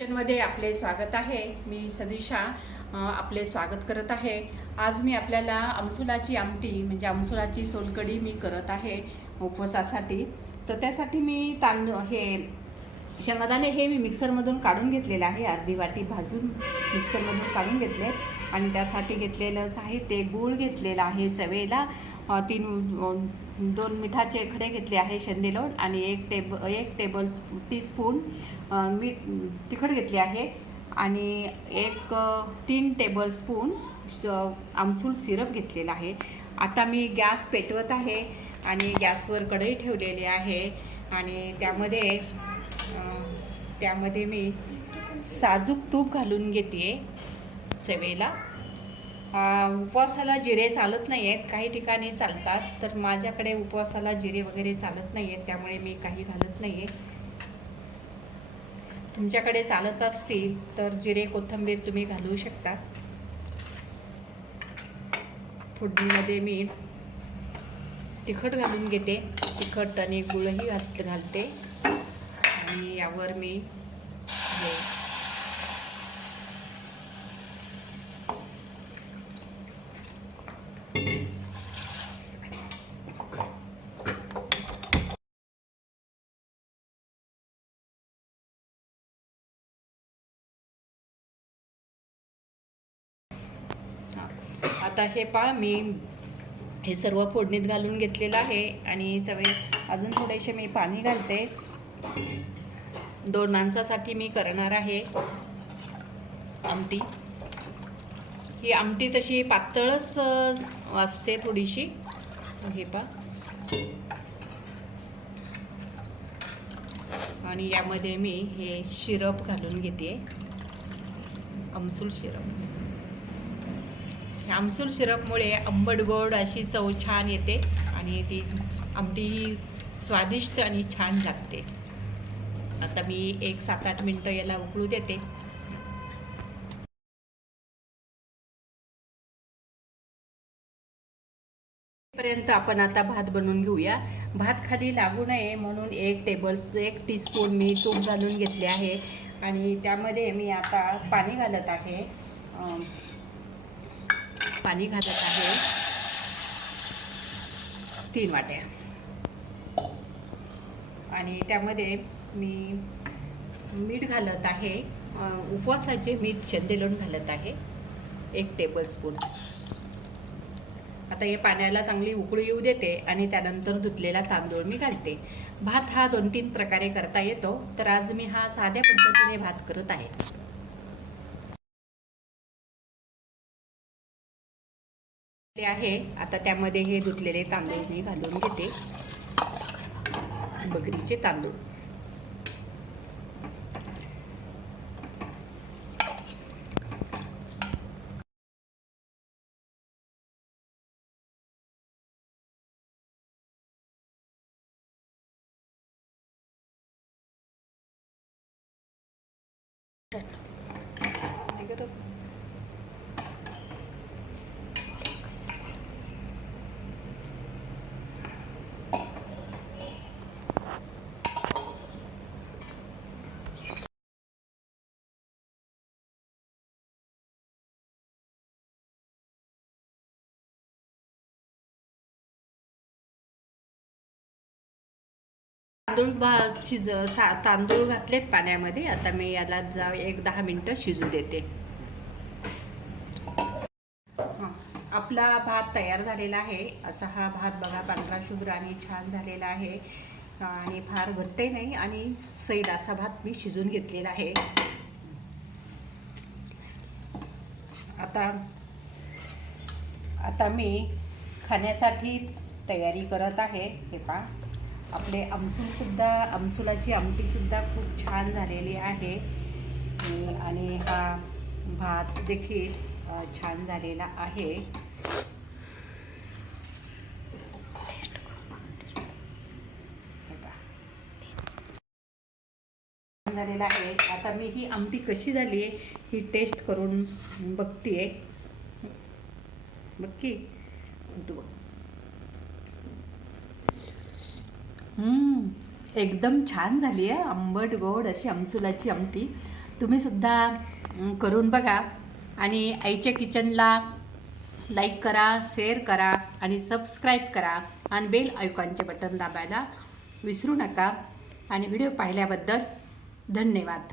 मध्ये आपले स्वागत आहे। मी सदिशा आपले स्वागत करत आहे। आज मी आपल्याला आमसुलाची आमटी म्हणजे आमसुलाची सोलकढी मी करत आहे उपवासासाठी। तर त्यासाठी मी तांदूळ हे शेंगदाणे हे मी मिक्सरमधून काढून घेतलेले आहे, अर्धी वाटी भाजून मिक्सरमधून काढून घेतले आणि त्यासाठी घेतलेलं साहित्य गूळ घेतलेला आहे चवेला, दोन मिठाचे खडे घेतले आहे शेंदेलोण आणि एक टेबल टीस्पून मीठ तिखट घेतले आहे आणि 3 टेबलस्पून आमसूल सिरप घेतलेला आहे। आता मी गॅस पेटवत आहे आणि गॅसवर कढई ठेवलेली आहे आणि त्यामध्ये मी साजूक तूप घालून घेते चवेला। उपवासाला जिरे चालत नाही आहेत, काही ठिकाणी चालतात, तर माझ्याकडे उपवासाला जिरे वगैरे चालत नाही आहेत, त्यामुळे मी काही घालत नाही आहे। तुमच्याकडे चालत असतील तर जिरे कोथिंबीर तुम्ही घालू शकता। फोडणीमध्ये मी तिखट घालून घेते, तिखट आणि गुळही घालते आणि यावर मी आता हे मी हे सर्व फोडणीत घालून घेतलेलं आहे आणि अजून थोडेसे मी पाणी घालते। 2 माणसासाठी मी करणार आहे आमटी। ही आमटी तशी पातळच असते थोडीशी। हे आणि यामध्ये मी हे सिरप घालून घेते, आमसूल सिरप। आमसूल सिरपमुळे आंबट गोड अशी चव छान येते आणि ती आमटी स्वादिष्ट आणि छान लागते। आता मी 7-8 मिनिटं याला उकळू देते। पर्यंत आपण आता भात बनवून घेऊया। भात खाली लागू नये म्हणून 1 टीस्पून मी तूप घालून घेतले आहे आणि त्यामध्ये मी आता पाणी घालत आहे। 3 वाट्या आणि त्यामध्ये मी मीठ घालत आहे, उपवासाचे मीठ शेंदेलोण घालत आहे 1 टेबलस्पून। आता हे पाण्याला चांगली उकळी येऊ देते आणि त्यानंतर धुतलेला तांदूळ मी घालते। भात हा 2-3 प्रकारे करता येतो, तर आज मी हा साध्या पद्धतीने भात करत आहे। आता त्यामध्ये हे धुतलेले तांदूळ मी घालून घेते, बकरीचे तांदूळ। तांदूळ घातलेत पाण्यामध्ये। आता मी याला 10 मिनिटं शिजू देते। आपला भात तयार झालेला आहे। असा हा भात बघा, पांढरा शुभ्र आणि छान झालेला आहे आणि फार घट्टही नाही आणि सैल असा भात मी शिजून घेतलेला आहे। आता मी खाण्यासाठी तयारी करत आहे। हे आपले आमसुलाची आमटी सुद्धा खूप छान झालेली आहे आणि हा भात देखील छान झालेला आहे। आता मी ही आमटी कशी झाली आहे ही टेस्ट करून बघतीये। एकदम छान झाली आहे, आंबट गोड अशी आमसुलाची आमटी। तुम्हीसुद्धा करून बघा आणि आईच्या किचनला लाईक करा, शेअर करा आणि सबस्क्राईब करा आणि बेल आयकॉनचे बटन दाबायला विसरू नका. आणि व्हिडिओ पाहिल्याबद्दल धन्यवाद.